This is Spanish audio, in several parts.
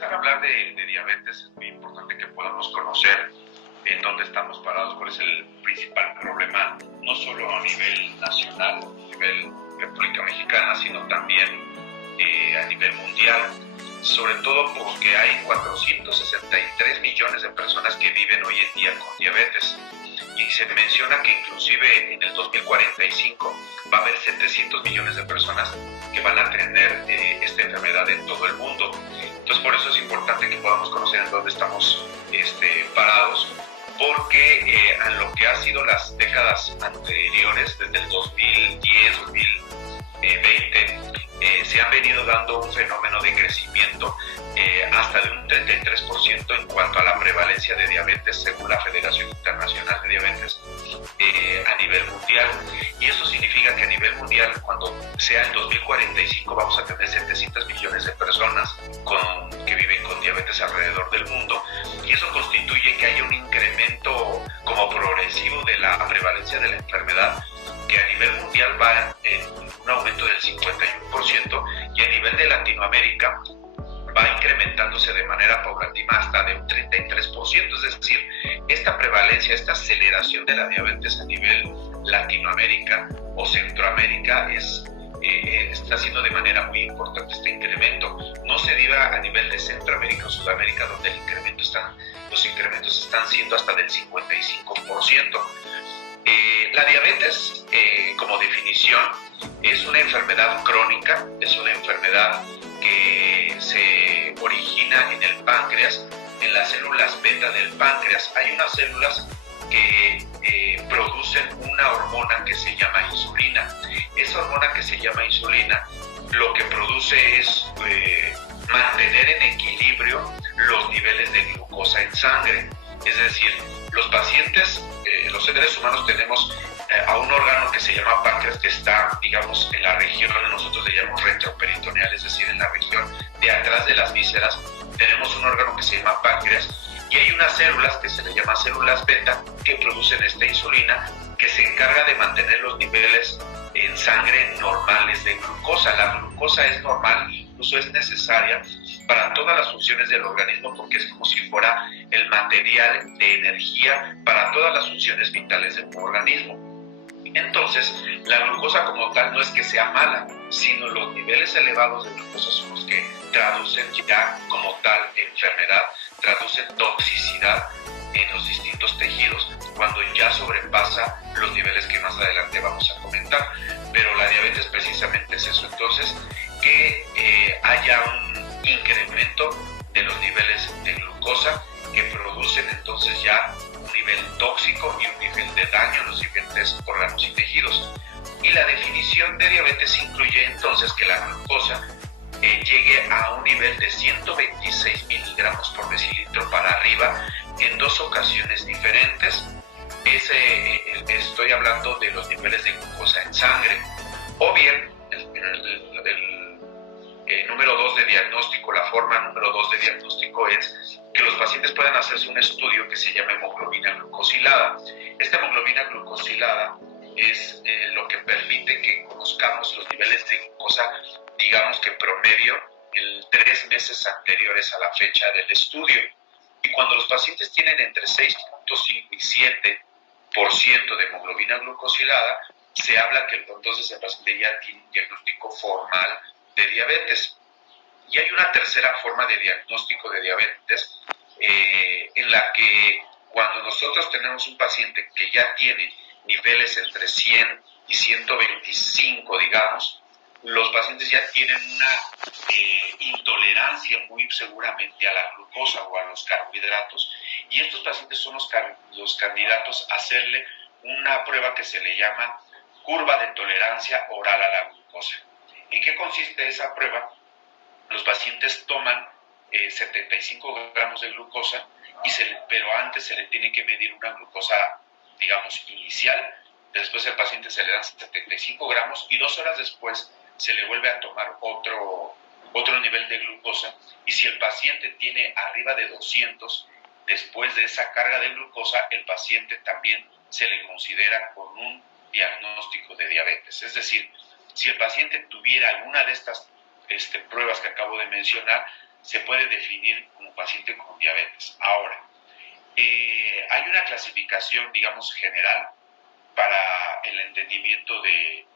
empezar a hablar de diabetes es muy importante que podamos conocer en dónde estamos parados, cuál es el principal problema, no solo a nivel nacional, a nivel República Mexicana, sino también a nivel mundial, sobre todo porque hay 463 millones de personas que viven hoy en día con diabetes. Y se menciona que inclusive en el 2045 va a haber 700 millones de personas que van a tener esta enfermedad en todo el mundo. Entonces por eso es importante que podamos conocer en dónde estamos parados, porque en lo que ha sido las décadas anteriores, desde el 2010, 2020, se han venido dando un fenómeno de crecimiento hasta de un 33% en cuanto a la prevalencia de diabetes, según la Federación Internacional de Diabetes, a nivel mundial. Y eso significa que a nivel mundial, cuando sea el 2045, vamos a tener 700 millones de personas que viven con diabetes alrededor del mundo. Y eso constituye que haya un incremento como progresivo de la prevalencia de la enfermedad, que a nivel mundial va en un aumento del 51%, y a nivel de Latinoamérica va incrementándose de manera paulatina hasta de un 33%. Es decir, esta prevalencia, esta aceleración de la diabetes a nivel Latinoamérica o Centroamérica está haciendo de manera muy importante este incremento. No se diga a nivel de Centroamérica o Sudamérica, donde los incrementos están siendo hasta del 55%. La diabetes, como definición, es una enfermedad crónica, es una enfermedad que se origina en el páncreas, en las células beta del páncreas. Hay unas células que producen una hormona que se llama insulina. Esa hormona que se llama insulina lo que produce es mantener en equilibrio los niveles de glucosa en sangre. Es decir, los pacientes, los seres humanos tenemos a un órgano que se llama páncreas, que está, digamos, en la región, nosotros le llamamos retroperitoneal, es decir, en la región de atrás de las vísceras, tenemos un órgano que se llama páncreas, y hay unas células que se le llaman células beta que producen esta insulina, que se encarga de mantener los niveles en sangre normales de glucosa. La glucosa es normal, incluso es necesaria para todas las funciones del organismo, porque es como si fuera el material de energía para todas las funciones vitales de tu organismo. Entonces, la glucosa como tal no es que sea mala, sino los niveles elevados de glucosa son los que traducen ya como tal enfermedad, traducen toxicidad en los distintos tejidos cuando ya sobrepasa los niveles que más adelante vamos a comentar. Pero la diabetes precisamente es eso. Entonces, que haya un incremento de los niveles de glucosa que producen entonces ya un nivel tóxico y un nivel de daño en los diferentes órganos y tejidos. Y la definición de diabetes incluye entonces que la glucosa llegue a un nivel de 126 miligramos por decilitro para arriba en dos ocasiones diferentes. Estoy hablando de los niveles de glucosa en sangre. O bien, el número 2 de diagnóstico, la forma número 2 de diagnóstico es que los pacientes puedan hacerse un estudio que se llama hemoglobina glucosilada. Esta hemoglobina glucosilada es lo que permite que conozcamos los niveles de glucosa, digamos que promedio, en 3 meses anteriores a la fecha del estudio. Y cuando los pacientes tienen entre 6.5 y 7% de hemoglobina glucosilada, se habla que entonces el paciente ya tiene un diagnóstico formal de diabetes. Y hay una tercera forma de diagnóstico de diabetes, en la que cuando nosotros tenemos un paciente que ya tiene niveles entre 100 y 125, digamos, los pacientes ya tienen una intolerancia muy seguramente a la glucosa o a los carbohidratos, y estos pacientes son los candidatos a hacerle una prueba que se le llama curva de tolerancia oral a la glucosa. ¿En qué consiste esa prueba? Los pacientes toman 75 gramos de glucosa, pero antes se le tiene que medir una glucosa, digamos, inicial. Después al paciente se le dan 75 gramos y 2 horas después se le vuelve a tomar otro nivel de glucosa. Y si el paciente tiene arriba de 200, después de esa carga de glucosa, el paciente también se le considera con un diagnóstico de diabetes. Es decir, si el paciente tuviera alguna de estas pruebas que acabo de mencionar, se puede definir como paciente con diabetes. Ahora, hay una clasificación, digamos, general para el entendimiento de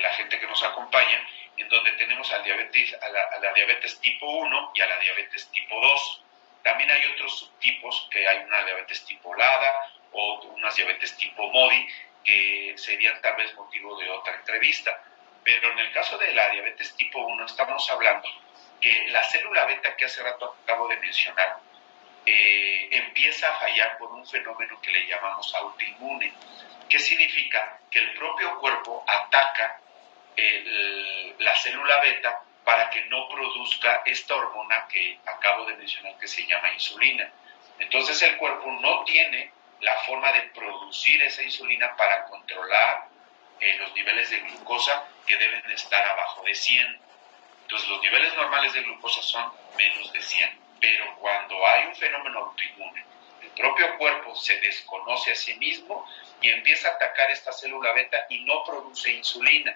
la gente que nos acompaña, en donde tenemos al diabetes, a la diabetes tipo 1 y a la diabetes tipo 2. También hay otros subtipos, que hay una diabetes tipo LADA o unas diabetes tipo MODI, que serían tal vez motivo de otra entrevista. Pero en el caso de la diabetes tipo 1 estamos hablando que la célula beta que hace rato acabo de mencionar empieza a fallar por un fenómeno que le llamamos autoinmune. ¿Qué significa? Que el propio cuerpo ataca la célula beta para que no produzca esta hormona que acabo de mencionar que se llama insulina. Entonces el cuerpo no tiene la forma de producir esa insulina para controlar los niveles de glucosa que deben estar abajo de 100. Entonces los niveles normales de glucosa son menos de 100. Pero cuando hay un fenómeno autoinmune, el propio cuerpo se desconoce a sí mismo y empieza a atacar esta célula beta y no produce insulina.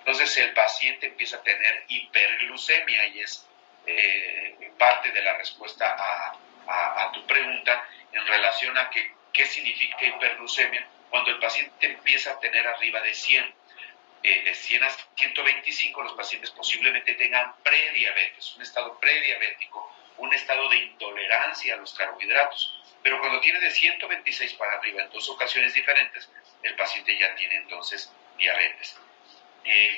Entonces el paciente empieza a tener hiperglucemia y es parte de la respuesta a tu pregunta en relación a qué significa hiperglucemia cuando el paciente empieza a tener arriba de 100. De 100 a 125 los pacientes posiblemente tengan prediabetes, un estado prediabético, un estado de intolerancia a los carbohidratos. Pero cuando tiene de 126 para arriba en dos ocasiones diferentes, el paciente ya tiene entonces diabetes.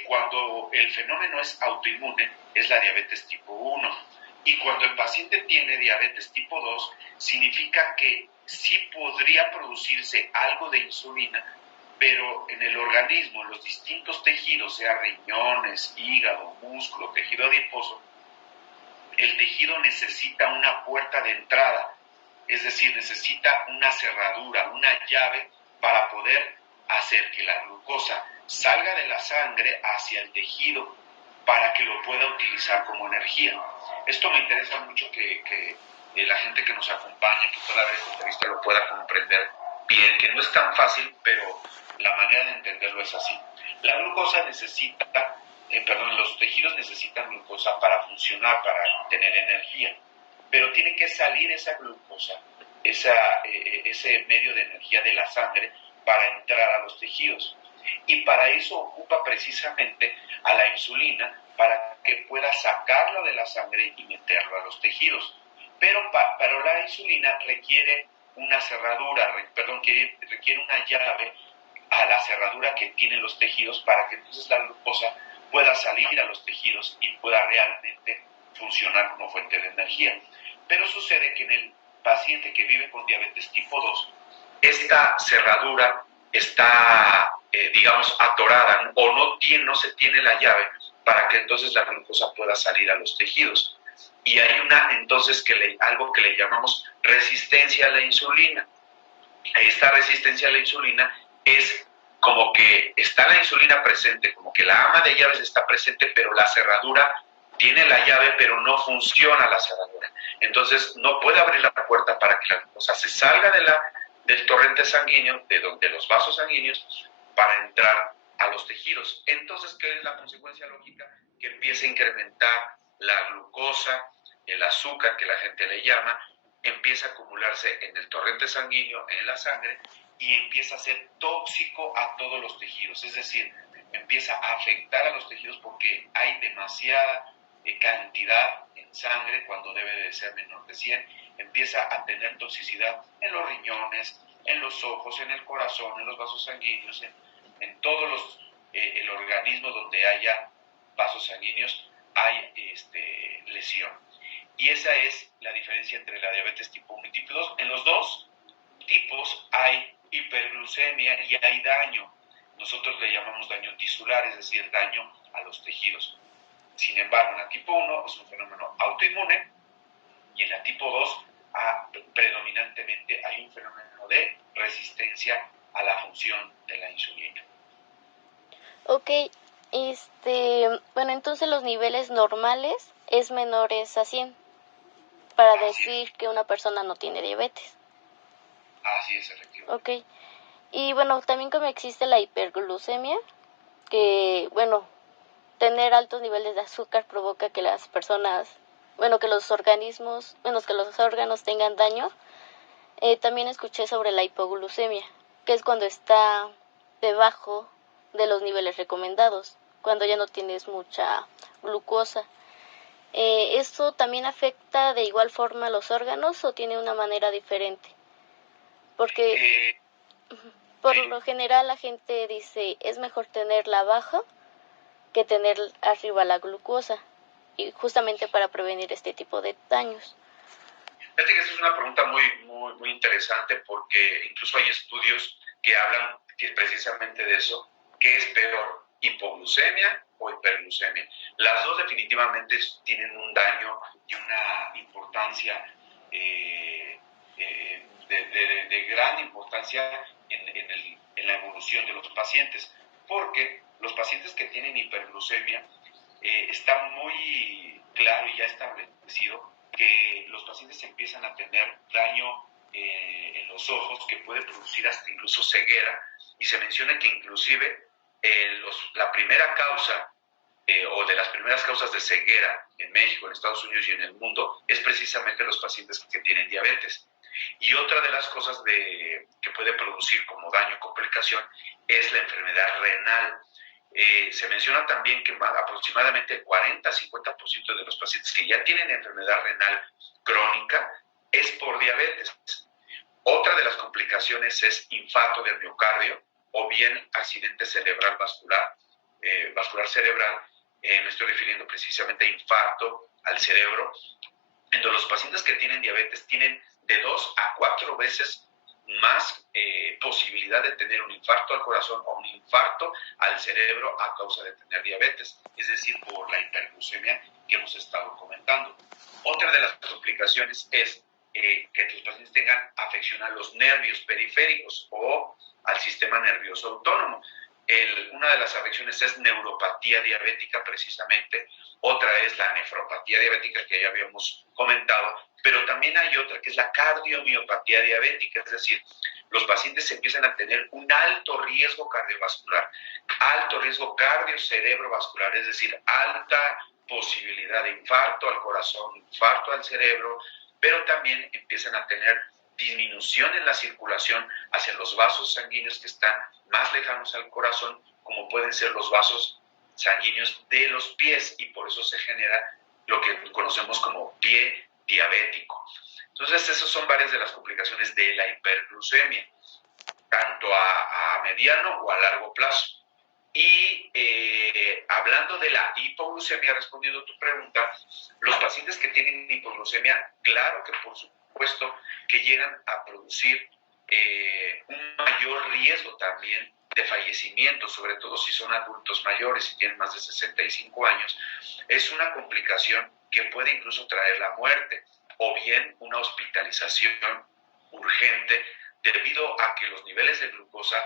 Cuando el fenómeno es autoinmune, es la diabetes tipo 1. Y cuando el paciente tiene diabetes tipo 2, significa que sí podría producirse algo de insulina, pero en el organismo, en los distintos tejidos, sea riñones, hígado, músculo, tejido adiposo, el tejido necesita una puerta de entrada, es decir, necesita una cerradura, una llave para poder hacer que la glucosa salga de la sangre hacia el tejido para que lo pueda utilizar como energía. Esto me interesa mucho que la gente que nos acompaña, que toda la entrevista lo pueda comprender bien, que no es tan fácil, pero la manera de entenderlo es así. La glucosa necesita, los tejidos necesitan glucosa para funcionar, para tener energía, pero tiene que salir esa glucosa, ese medio de energía de la sangre para entrar a los tejidos. Y para eso ocupa precisamente a la insulina para que pueda sacarlo de la sangre y meterlo a los tejidos. Pero la insulina requiere una cerradura, requiere una llave a la cerradura que tienen los tejidos para que entonces la glucosa pueda salir a los tejidos y pueda realmente funcionar como fuente de energía. Pero sucede que en el paciente que vive con diabetes tipo 2, esta cerradura está, digamos, atorada o no se tiene la llave para que entonces la glucosa pueda salir a los tejidos. Y hay entonces algo que le llamamos resistencia a la insulina. Esta resistencia a la insulina es como que está la insulina presente, como que la ama de llaves está presente, pero la cerradura tiene la llave, pero no funciona la cerradura. Entonces no puede abrir la puerta para que la glucosa se salga del torrente sanguíneo, de los vasos sanguíneos, para entrar a los tejidos. Entonces, ¿qué es la consecuencia lógica? Que empieza a incrementar la glucosa, el azúcar que la gente le llama, empieza a acumularse en el torrente sanguíneo, en la sangre, y empieza a ser tóxico a todos los tejidos. Es decir, empieza a afectar a los tejidos porque hay demasiada cantidad en sangre cuando debe de ser menor de 100. Empieza a tener toxicidad en los riñones, en los ojos, en el corazón, en los vasos sanguíneos, en todos el organismo donde haya vasos sanguíneos hay lesión. Y esa es la diferencia entre la diabetes tipo 1 y tipo 2. En los dos tipos hay hiperglucemia y hay daño. Nosotros le llamamos daño tisular, es decir, daño a los tejidos. Sin embargo, en la tipo 1 es un fenómeno autoinmune y en la tipo 2 predominantemente hay un fenómeno de resistencia a la función de la insulina. Ok, bueno, entonces los niveles normales es menores a 100 para decir que una persona no tiene diabetes. Así es, efectivamente. Ok, y bueno, también como existe la hiperglucemia, que bueno, tener altos niveles de azúcar provoca que las personas bueno, que los organismos, bueno, que los órganos tengan daño. También escuché sobre la hipoglucemia, que es cuando está debajo de los niveles recomendados, cuando ya no tienes mucha glucosa. ¿Eso también afecta de igual forma a los órganos o tiene una manera diferente? Porque por lo general la gente dice es mejor tenerla baja que tener arriba la glucosa, y justamente para prevenir este tipo de daños. Fíjate que esa es una pregunta muy interesante, porque incluso hay estudios que hablan precisamente de eso. ¿Qué es peor, hipoglucemia o hiperglucemia? Las dos definitivamente tienen un daño y una importancia de gran importancia en la evolución de los pacientes, porque los pacientes que tienen hiperglucemia está muy claro y ya establecido que los pacientes empiezan a tener daño en los ojos, que puede producir hasta incluso ceguera, y se menciona que inclusive la primera causa o de las primeras causas de ceguera en México, en Estados Unidos y en el mundo es precisamente los pacientes que tienen diabetes. Y otra de las cosas que puede producir como daño o complicación es la enfermedad renal. Se menciona también que aproximadamente el 40-50% de los pacientes que ya tienen enfermedad renal crónica es por diabetes. Otra de las complicaciones es infarto del miocardio o bien accidente cerebral vascular cerebral. Me estoy refiriendo precisamente a infarto al cerebro. Entonces, los pacientes que tienen diabetes tienen de 2 a 4 veces más posibilidad de tener un infarto al corazón o un infarto al cerebro a causa de tener diabetes, es decir, por la hiperglucemia que hemos estado comentando. Otra de las complicaciones es que los pacientes tengan afección a los nervios periféricos o al sistema nervioso autónomo. Una de las afecciones es neuropatía diabética precisamente, otra es la nefropatía diabética que ya habíamos comentado, pero también hay otra que es la cardiomiopatía diabética, es decir, los pacientes empiezan a tener un alto riesgo cardiovascular, alto riesgo cardio-cerebrovascular, es decir, alta posibilidad de infarto al corazón, infarto al cerebro, pero también empiezan a tener disminución en la circulación hacia los vasos sanguíneos que están más lejanos al corazón, como pueden ser los vasos sanguíneos de los pies, y por eso se genera lo que conocemos como pie diabético. Entonces, esas son varias de las complicaciones de la hiperglucemia, tanto a mediano o a largo plazo. Y hablando de la hipoglucemia, respondiendo a tu pregunta, los pacientes que tienen hipoglucemia, claro que por supuesto que llegan a producir un mayor riesgo también de fallecimiento, sobre todo si son adultos mayores y tienen más de 65 años. Es una complicación que puede incluso traer la muerte o bien una hospitalización urgente debido a que los niveles de glucosa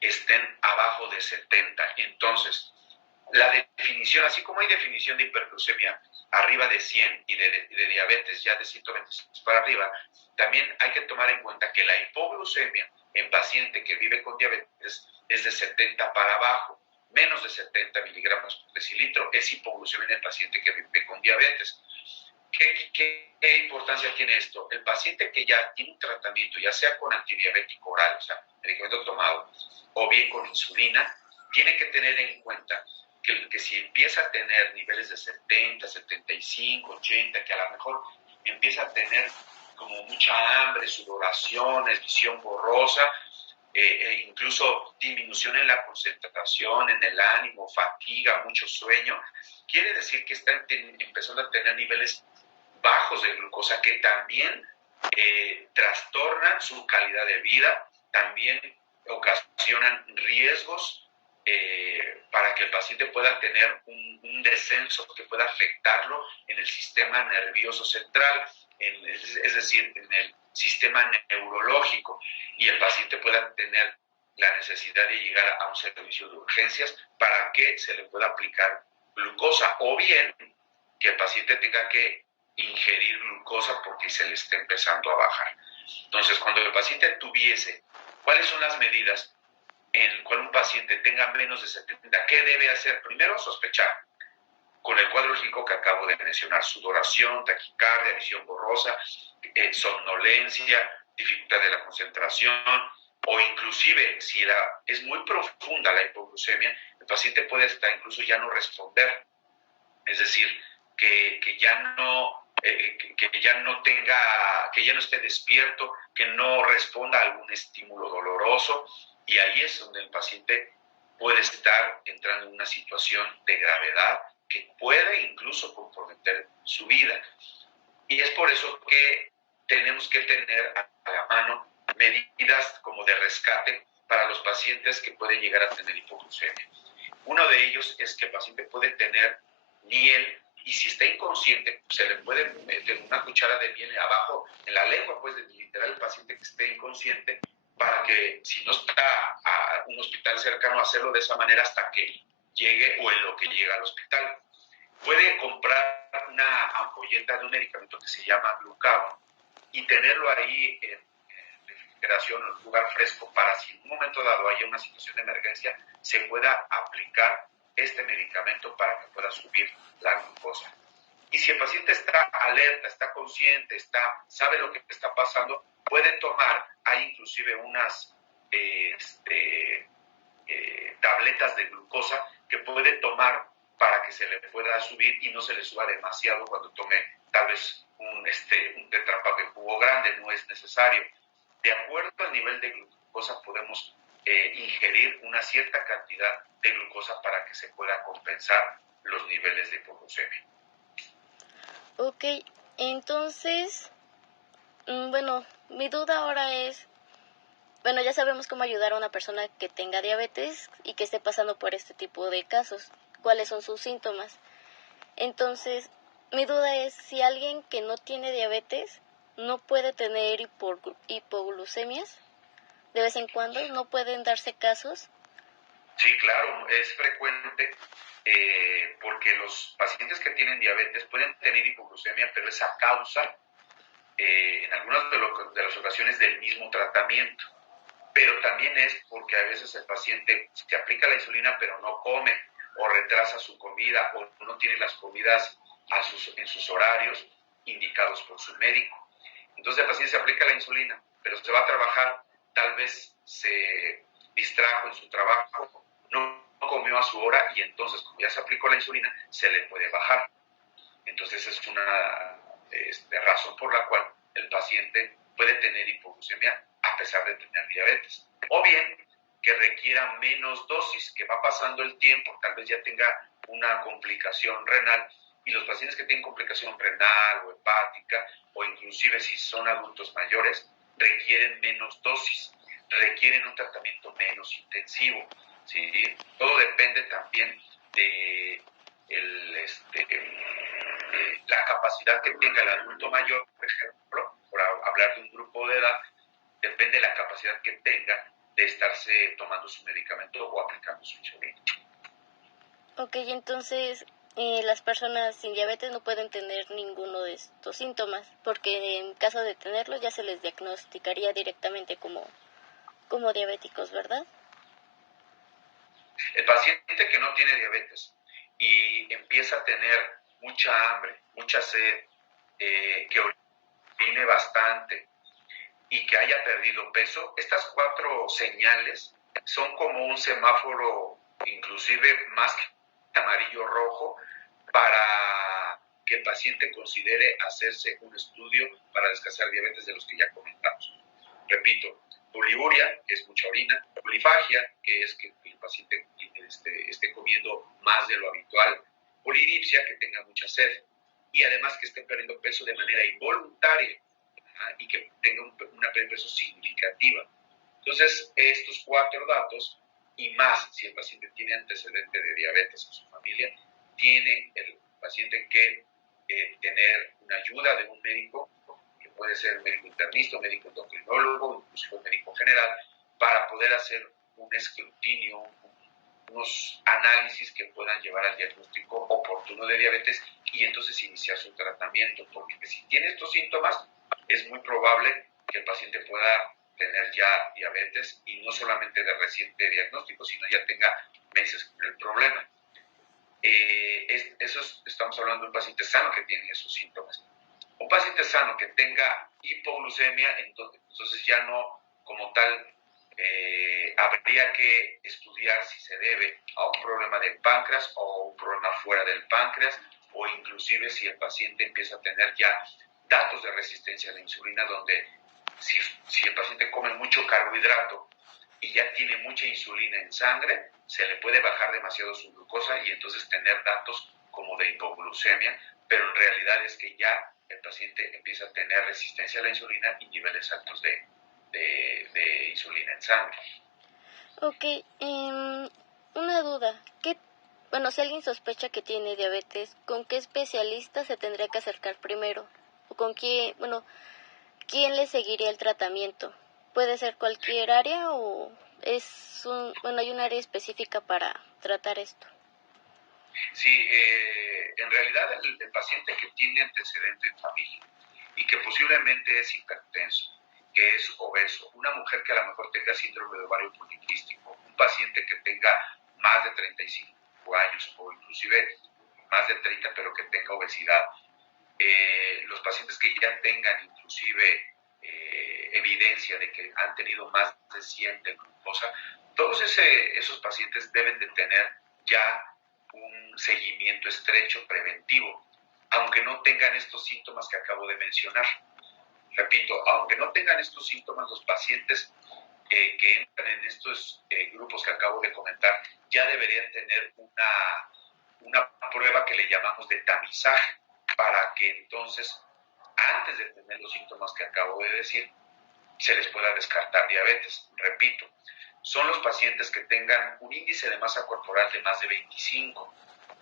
estén abajo de 70. Entonces, la definición, así como hay definición de hiperglucemia arriba de 100 y de diabetes ya de 126 para arriba, también hay que tomar en cuenta que la hipoglucemia en paciente que vive con diabetes es de 70 para abajo. Menos de 70 miligramos por decilitro es hipoglucemia en el paciente que vive con diabetes. ¿Qué importancia tiene esto? El paciente que ya tiene un tratamiento, ya sea con antidiabético oral, o sea, medicamento tomado, o bien con insulina, tiene que tener en cuenta que si empieza a tener niveles de 70, 75, 80, que a lo mejor empieza a tener como mucha hambre, sudoraciones, visión borrosa, incluso disminución en la concentración, en el ánimo, fatiga, mucho sueño, quiere decir que está empezando a tener niveles bajos de glucosa que también trastornan su calidad de vida, también ocasionan riesgos para que el paciente pueda tener un descenso que pueda afectarlo en el sistema nervioso central, es decir, en el sistema neurológico, y el paciente pueda tener la necesidad de llegar a un servicio de urgencias para que se le pueda aplicar glucosa, o bien que el paciente tenga que ingerir glucosa porque se le está empezando a bajar. Entonces, cuando el paciente tuviese, ¿cuáles son las medidas en el cual un paciente tenga menos de 70? ¿Qué debe hacer? Primero, sospechar. con el cuadro clínico que acabo de mencionar: sudoración, taquicardia, visión borrosa, somnolencia, dificultad de la concentración, o inclusive si es muy profunda la hipoglucemia, el paciente puede hasta incluso ya no responder, es decir, que ya no tenga, que ya no esté despierto, que no responda a algún estímulo doloroso, y ahí es donde el paciente puede estar entrando en una situación de gravedad que puede incluso comprometer su vida. Y es por eso que tenemos que tener a la mano medidas como de rescate para los pacientes que pueden llegar a tener hipoglucemia. Uno de ellos es que el paciente puede tener miel, y si está inconsciente, se le puede meter una cuchara de miel abajo en la lengua, pues, literal, el paciente que esté inconsciente, para que, si no está a un hospital cercano, hacerlo de esa manera hasta que llegue, o en lo que llega al hospital. Puede comprar una ampolleta de un medicamento que se llama Glucagon y tenerlo ahí en refrigeración, en un lugar fresco, para si en un momento dado haya una situación de emergencia, se pueda aplicar este medicamento para que pueda subir la glucosa. Y si el paciente está alerta, está consciente, sabe lo que está pasando, puede tomar, hay inclusive unas tabletas de glucosa que puede tomar para que se le pueda subir y no se le suba demasiado cuando tome tal vez un tetrapack de jugo grande, no es necesario. De acuerdo al nivel de glucosa podemos ingerir una cierta cantidad de glucosa para que se pueda compensar los niveles de hipoglucemia. Ok, entonces, bueno, mi duda ahora es, bueno, ya sabemos cómo ayudar a una persona que tenga diabetes y que esté pasando por este tipo de casos, cuáles son sus síntomas. Entonces, mi duda es si alguien que no tiene diabetes no puede tener hipoglucemias de vez en cuando, no pueden darse casos. Sí, claro, es frecuente porque los pacientes que tienen diabetes pueden tener hipoglucemia, pero es a causa, en algunas de las ocasiones, del mismo tratamiento. Pero también es porque a veces el paciente se aplica la insulina pero no come, o retrasa su comida, o no tiene las comidas en sus horarios indicados por su médico. Entonces el paciente se aplica la insulina, pero se va a trabajar, tal vez se distrajo en su trabajo, no comió a su hora, y entonces, como ya se aplicó la insulina, se le puede bajar. Entonces es una razón por la cual el paciente puede tener hipoglucemia a pesar de tener diabetes. O bien que requiera menos dosis, que va pasando el tiempo, tal vez ya tenga una complicación renal, y los pacientes que tienen complicación renal o hepática, o inclusive si son adultos mayores, requieren menos dosis, requieren un tratamiento menos intensivo, ¿sí? Todo depende también de la capacidad que tenga el adulto mayor, por ejemplo, por hablar de un grupo de edad, depende de la capacidad que tenga de estarse tomando su medicamento o aplicando su insulina. Ok, entonces las personas sin diabetes no pueden tener ninguno de estos síntomas, porque en caso de tenerlos ya se les diagnosticaría directamente como diabéticos, ¿verdad? El paciente que no tiene diabetes y empieza a tener mucha hambre, mucha sed, que orine bastante y que haya perdido peso, estas 4 señales son como un semáforo, inclusive más que amarillo rojo, para que el paciente considere hacerse un estudio para descartar diabetes de los que ya comentamos. Repito, poliuria, que es mucha orina; polifagia, que es que el paciente esté comiendo más de lo habitual; polidipsia, que tenga mucha sed, y además que esté perdiendo peso de manera involuntaria, y que tenga una pérdida de peso significativa. Entonces, estos 4 datos, y más si el paciente tiene antecedente de diabetes en su familia, tiene el paciente que tener una ayuda de un médico, que puede ser un médico internista, un médico endocrinólogo, incluso un médico general, para poder hacer un escrutinio, unos análisis que puedan llevar al diagnóstico oportuno de diabetes, y entonces iniciar su tratamiento, porque si tiene estos síntomas, es muy probable que el paciente pueda tener ya diabetes, y no solamente de reciente diagnóstico, sino ya tenga meses con el problema. estamos hablando de un paciente sano que tiene esos síntomas. Un paciente sano que tenga hipoglucemia, entonces ya no como tal habría que estudiar si se debe a un problema del páncreas o un problema fuera del páncreas, o inclusive si el paciente empieza a tener ya datos de resistencia a la insulina, donde si el paciente come mucho carbohidrato y ya tiene mucha insulina en sangre, se le puede bajar demasiado su glucosa y entonces tener datos como de hipoglucemia, pero en realidad es que ya el paciente empieza a tener resistencia a la insulina y niveles altos de insulina en sangre. Ok, una duda. Bueno, si alguien sospecha que tiene diabetes, ¿con qué especialista se tendría que acercar primero? ¿O con quién, quién le seguiría el tratamiento? ¿Puede ser cualquier área o hay un área específica para tratar esto? Sí, en realidad el paciente que tiene antecedente en familia y que posiblemente es hipertenso, que es obeso, una mujer que a lo mejor tenga síndrome de ovario poliquístico, un paciente que tenga más de 35 años o inclusive más de 30 pero que tenga obesidad, los pacientes que ya tengan inclusive evidencia de que han tenido más de 100 de glucosa, todos esos pacientes deben de tener ya un seguimiento estrecho preventivo, aunque no tengan estos síntomas que acabo de mencionar. Repito, aunque no tengan estos síntomas, los pacientes que entran en estos grupos que acabo de comentar ya deberían tener una prueba que le llamamos de tamizaje, para que entonces, antes de tener los síntomas que acabo de decir, se les pueda descartar diabetes. Repito, son los pacientes que tengan un índice de masa corporal de más de 25.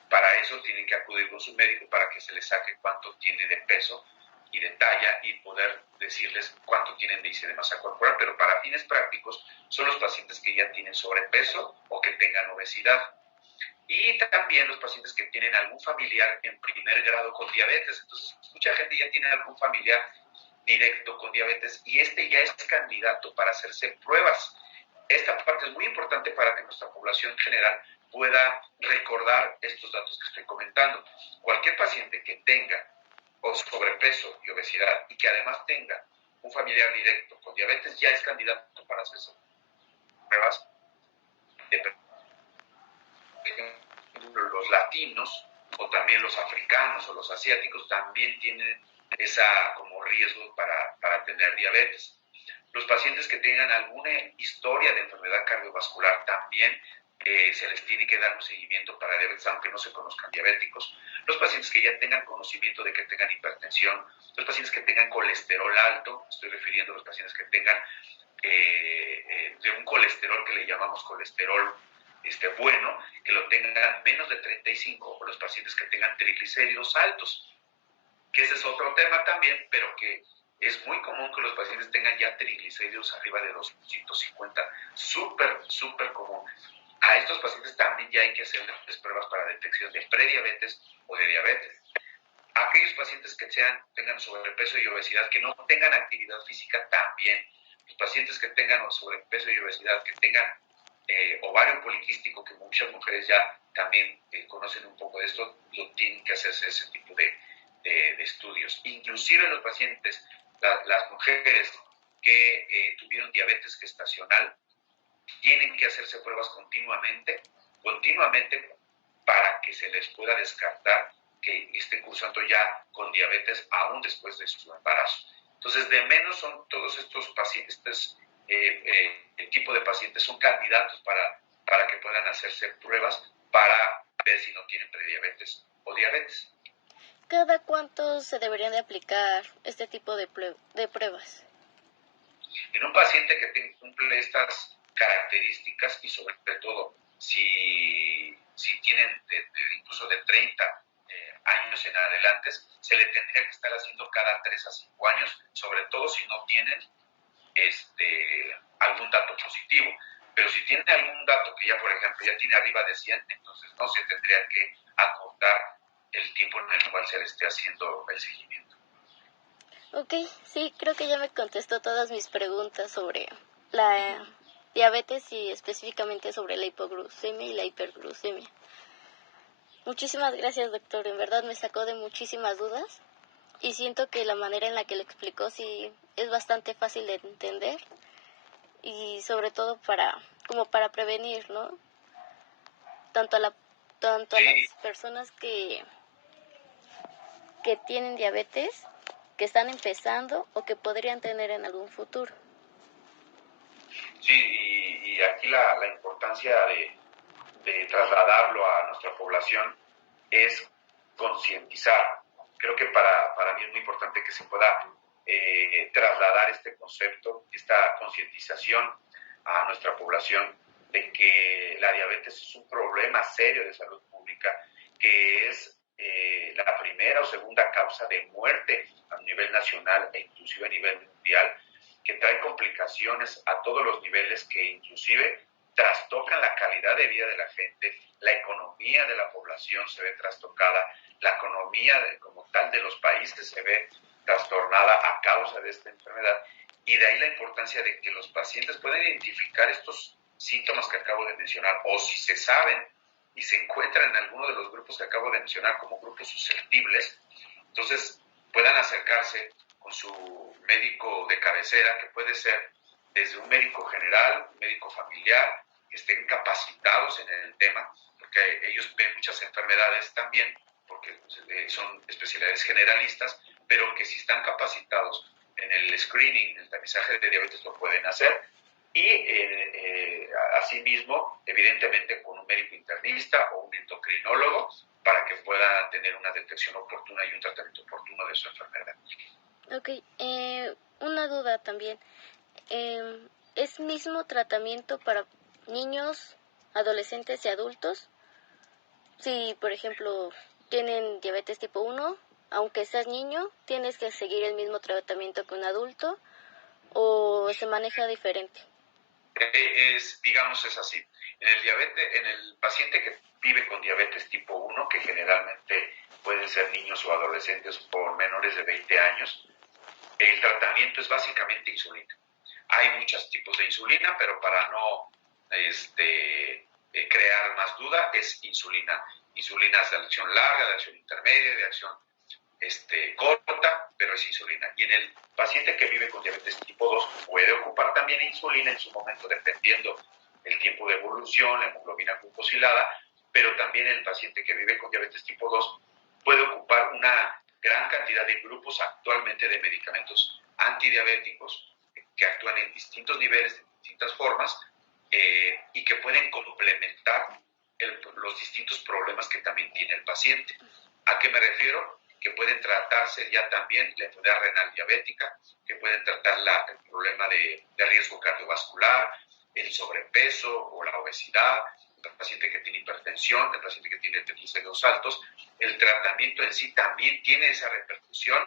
Para eso tienen que acudir con su médico para que se les saque cuánto tiene de peso y de talla y poder decirles cuánto tienen de índice de masa corporal, pero para fines prácticos son los pacientes que ya tienen sobrepeso o que tengan obesidad. Y también los pacientes que tienen algún familiar en primer grado con diabetes. Entonces, mucha gente ya tiene algún familiar directo con diabetes y ya es candidato para hacerse pruebas. Esta parte es muy importante para que nuestra población general pueda recordar estos datos que estoy comentando. Cualquier paciente que tenga sobrepeso y obesidad y que además tenga un familiar directo con diabetes ya es candidato para hacerse pruebas de los latinos o también los africanos o los asiáticos también tienen esa como riesgo para tener diabetes. Los pacientes que tengan alguna historia de enfermedad cardiovascular también se les tiene que dar un seguimiento para diabetes, aunque no se conozcan diabéticos. Los pacientes que ya tengan conocimiento de que tengan hipertensión, los pacientes que tengan colesterol alto, estoy refiriendo a los pacientes que tengan de un colesterol que le llamamos colesterol bueno, que lo tengan menos de 35, o los pacientes que tengan triglicéridos altos, que ese es otro tema también, pero que es muy común que los pacientes tengan ya triglicéridos arriba de 250, súper común. A estos pacientes también ya hay que hacerles pruebas para detección de prediabetes o de diabetes. Aquellos pacientes que tengan sobrepeso y obesidad, que no tengan actividad física, también. Los pacientes que tengan sobrepeso y obesidad, que tengan ovario poliquístico, que muchas mujeres ya también conocen un poco de esto, lo tienen que hacerse ese tipo de estudios. Inclusive los pacientes, las mujeres que tuvieron diabetes gestacional, tienen que hacerse pruebas continuamente, para que se les pueda descartar que estén cursando ya con diabetes aún después de su embarazo. Entonces, de menos son todos estos pacientes, el tipo de pacientes son candidatos para que puedan hacerse pruebas para ver si no tienen prediabetes o diabetes. ¿Cada cuánto se deberían de aplicar este tipo de pruebas? En un paciente que cumple estas características y sobre todo si tienen incluso de 30 años en adelante, se le tendría que estar haciendo cada 3 a 5 años, sobre todo si no tienen algún dato positivo. Pero si tiene algún dato que ya, por ejemplo, ya tiene arriba de 100, entonces no se tendría que acortar el tiempo en el cual se le esté haciendo el seguimiento. Ok, sí, creo que ya me contestó todas mis preguntas sobre la diabetes y específicamente sobre la hipoglucemia y la hiperglucemia. Muchísimas gracias, doctor. En verdad me sacó de muchísimas dudas y siento que la manera en la que lo explicó sí es bastante fácil de entender y sobre todo como para prevenir, ¿no? Tanto a la, tanto a las Sí, personas que tienen diabetes, que están empezando o que podrían tener en algún futuro. sí, y aquí la importancia de trasladarlo a nuestra población es concientizar. Creo que para mí es muy importante que se pueda trasladar este concepto, esta concientización a nuestra población de que la diabetes es un problema serio de salud pública, que es la primera o segunda causa de muerte a nivel nacional e inclusive a nivel mundial, que trae complicaciones a todos los niveles, que inclusive trastocan la calidad de vida de la gente, la economía de la población se ve trastocada, la economía como tal de los países se ve trastornada a causa de esta enfermedad, y de ahí la importancia de que los pacientes puedan identificar estos síntomas que acabo de mencionar, o si se saben y se encuentran en alguno de los grupos que acabo de mencionar como grupos susceptibles, entonces puedan acercarse con su médico de cabecera, que puede ser desde un médico general, un médico familiar, que estén capacitados en el tema, porque ellos ven muchas enfermedades también, porque son especialidades generalistas, pero que si están capacitados en el screening, el tamizaje de diabetes, lo pueden hacer. Y asimismo, evidentemente, con un médico internista o un endocrinólogo para que pueda tener una detección oportuna y un tratamiento oportuno de su enfermedad. Ok, una duda también. ¿Es mismo tratamiento para niños, adolescentes y adultos? Si, por ejemplo, tienen diabetes tipo 1, aunque seas niño, tienes que seguir el mismo tratamiento que un adulto o se maneja diferente. Digamos, es así. En el paciente que vive con diabetes tipo 1, que generalmente pueden ser niños o adolescentes por menores de 20 años, el tratamiento es básicamente insulina. Hay muchos tipos de insulina, pero para no crear más duda, es insulina. Insulinas de acción larga, de acción intermedia, de acción corta, pero es insulina. Y en el paciente que vive con diabetes tipo 2 puede ocupar también insulina en su momento, dependiendo el tiempo de evolución, la hemoglobina glucosilada, pero también el paciente que vive con diabetes tipo 2 puede ocupar una gran cantidad de grupos actualmente de medicamentos antidiabéticos que actúan en distintos niveles, de distintas formas, y que pueden complementar los distintos problemas que también tiene el paciente. ¿A qué me refiero? Que pueden tratarse ya también la enfermedad renal diabética, que pueden tratar el problema de riesgo cardiovascular, el sobrepeso o la obesidad, el paciente que tiene hipertensión, el paciente que tiene triglicéridos altos. El tratamiento en sí también tiene esa repercusión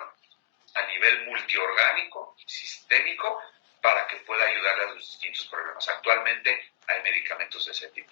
a nivel multiorgánico, sistémico, para que pueda ayudar a los distintos problemas. Actualmente hay medicamentos de ese tipo.